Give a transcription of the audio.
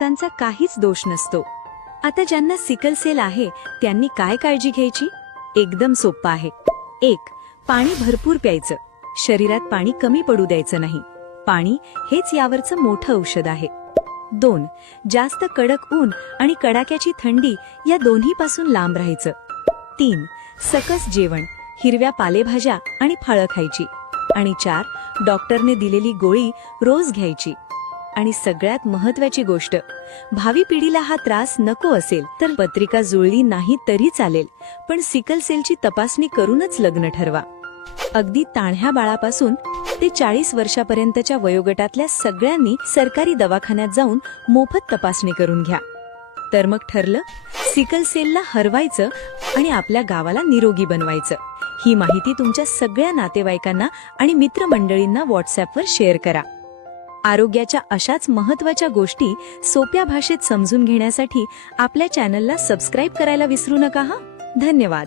त्यांचा काहीच दोष नसतो। आता ज्यांना सिकल सेल आहे त्यांनी काय काळजी घ्यायची? एकदम सोपं आहे। 1. पाणी भरपूर प्यायचं, शरीरात पाणी कमी पडू द्यायचं नाही। पाणी हेच यावरचं मोठं औषध आहे। 2. जास्त कडक ऊन आणि कडाक्याची थंडी या दोन्हीपासून लांब राहायचं। 3. सकस जेवण, हिरव्या पालेभाज्या आणि फळं खायची। आणि 4. डॉक्टरने दिलेली गोळी रोज घ्यायची। आणि सगळ्यात महत्त्वाची गोष्ट, भावी पिढीला हा त्रास नको असेल तर पत्रिका जुळली नाही तरी चालेल, पण सिकल सेलची तपासणी करूनच लग्न ठरवा। अगदी तान्ह्या बाळापासून ते 40 वर्षापर्यंतच्या वयोगटातल्या सगळ्यांनी सरकारी दवाखान्यात जाऊन मोफत तपासणी करून घ्या। तर मग ठरलं, सिकल सेलला हरवायचं आणि आपल्या गावाला निरोगी बनवायचं। ही माहिती तुमच्या सगळ्या नातेवाईकांना आणि मित्रमंडळींना व्हॉट्सअॅपवर शेअर करा। आरोग्याच्या अशाच महत्त्वाच्या गोष्टी सोप्या भाषेत समजून घेण्यासाठी आपल्या चॅनलला सबस्क्राईब करायला विसरू नका हा। धन्यवाद।